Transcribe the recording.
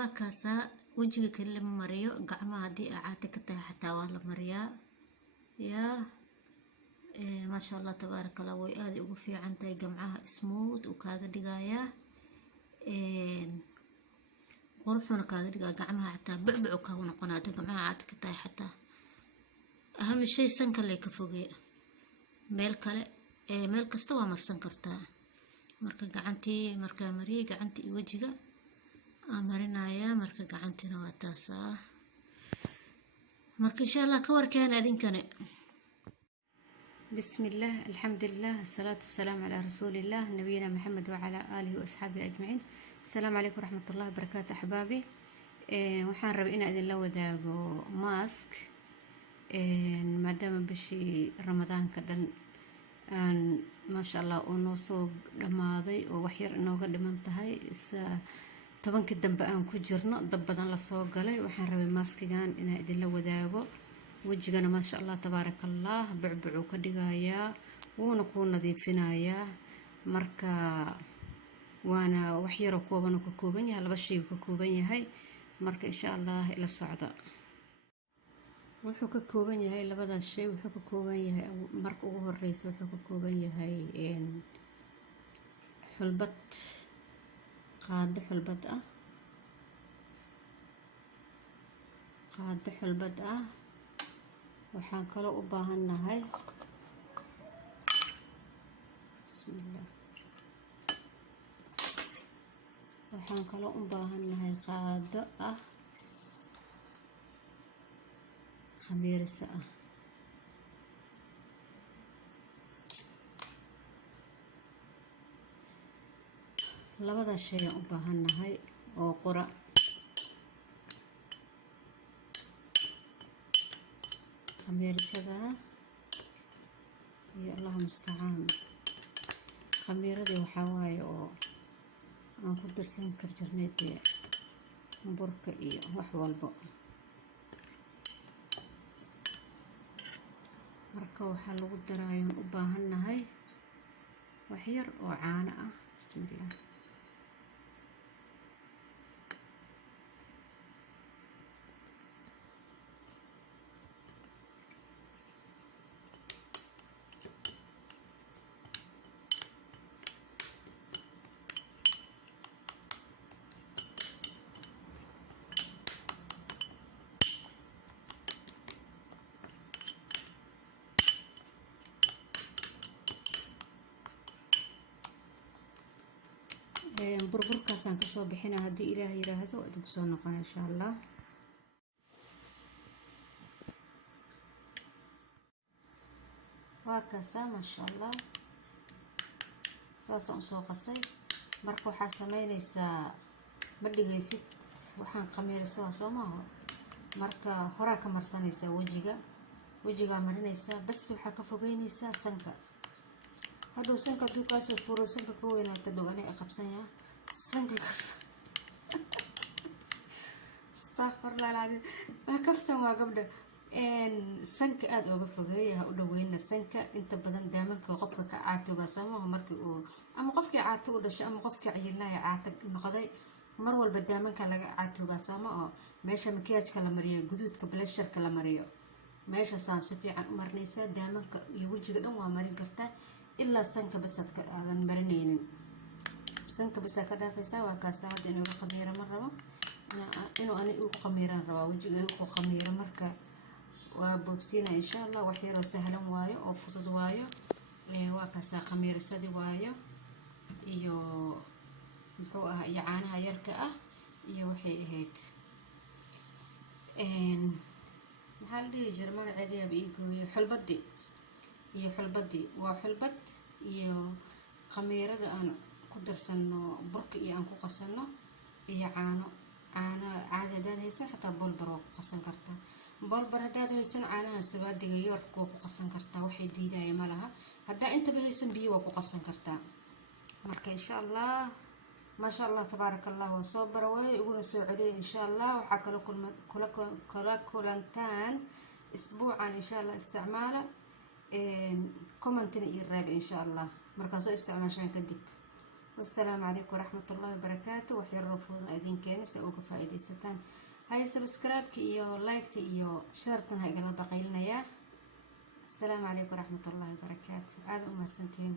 waa kaasaa wejiga kale lama mariyo, gacmaha haddii acaata ka tahay xataa waa la mariyaa yaa. maasha allah tabaaraka allah, way aad ugu fiican tahay gacmaha smooth uu kaaga dhigayaa, quruxuna kaaga dhigaa gacmaha, xataa bucbuc kaagu noqonaa gacmaha acaata ka tahay. xataa aham shay sanka lay ka fogee, meel kale meel kasta waa marsan kartaa. marka gacantii markaa mariyay gacantii iyo wejiga aan marinayaa, marka gacantina waa taasaa. marka insha allah ka warkeen adinkane. بسم الله الحمد لله الصلاة والسلام على رسول الله نبينا محمد وعلى آله وأصحابه أجمعين. السلام عليكم ورحمة الله وبركاته أحبابي. waxaan rabay in idin la wadaago mask maadaama bishii ramadaanka dhan maasha allah oo noo soo dhamaaday oo wax yar inooga dhiman tahay, tobankii dambe aan ku jirno, dab badan la soo galay. waxaan rabay maskigan in idin la wadaago. wejigana maasha allah tabaaraka allah bucbucu ka dhigayaa, wuuna ku nadiifinayaa. marka waana wax yar oo kooban oo ka kooban yahay, laba shay ka kooban yahay. marka insha allah ila socda. wuxuu ka kooban yahay labada shay, wuxuu ka kooban yahay marka ugu horeysa wuxuu ka kooban yahay xulbad, qaado xulbad ah, waxaan kaloo u baahannahay bismillah, waxaan kaloo u baahannahay qaado ah khamiirisa ah. labada shay aan u baahannahay oo qura. khamiirisada iyo allahu mustacaan, khamiiradii waxaa waaye oo aan ku darsan kar jirnay dee burka iyo wax walbo. marka waxaa lagu daraayoon u baahannahay wax yar oo caano ah. bismillah. burburkaasaan kasoo bixinaa haddii ilaah yiraahdo, idinku soo noqon insha allah. waa kaasaa maasha allah saasaan usoo qasay. marka waxaa sameynaysaa ma dhigaysid waxaan khamiirisa waa soo maaho. marka horaa ka marsanaysaa wejigaa marinaysaa, bas waxaa ka fogeynaysaa sanka. hadhow sanka hadduu kaasoo furo sanka ka weynaata dhow aniga qabsanyaa sanka astaghfirullah alcadiim. kaftan waa gabdha sanka aad uga fogeeya, ha u dhaweyna sanka. inta badan daamanka qofka ka caatooba samaha markii uu ama qofkii caato u dhashay ama qofkii cayilnaa caata noqday, mar walba daamanka laga caatooba sama oo meesha makiyaajka la mariyo, guduudka blasharka la mariyo, meesha saan si fiican u marinaysaa. daamanka iyo wejiga dhan waa marin kartaa ilaa sanka basadka aadan marinaynin, sanka basa ka dhaafaysaa. waa kaas hadda inuu ka khamiiro ma rabo, inuu ani ugu khamiiraan rabaa, wejiga ugu khamiiro. marka waa boobsiina insha allah, wax yaroo sahlan waayo oo fudud waayo. waa kaas khamiirisadii waayo iyo muxuu ahaa iyo caanaha yarka ah iyo waxay ahayd maxaa la dhihi jiray magaceeda ii gooyo, xulbadii waa xulbad iyo khamiirada aan ku darsano burka iyo aan ku qasano iyo caano caadi hadaad haysan xataa bolbar waa ku qasan kartaa. bolbar hadaad haysan caanaha sabaadiga york waa ku qasan kartaa, waxay diidaya ma laha. haddaa intaba haysan biyo waa ku qasan kartaa. marka insha allah maasha allah tabaaraka allah waa soo baraway uguna soo celiyay insha allah. waxaa kala kulantaan isbuucan insha allah. isticmaala commentina iyo raabi insha allah markaasoo isticmaashaan kadib. والسلام عليكم ورحمة الله وبركاته. وحير رفوض أدين كانس أو كفائدة ستان هاي سبسكرايب كيو لايك تيو شارتن هاي قلب بقيلنا يا. السلام عليكم ورحمة الله وبركاته. هذا أم سنتين.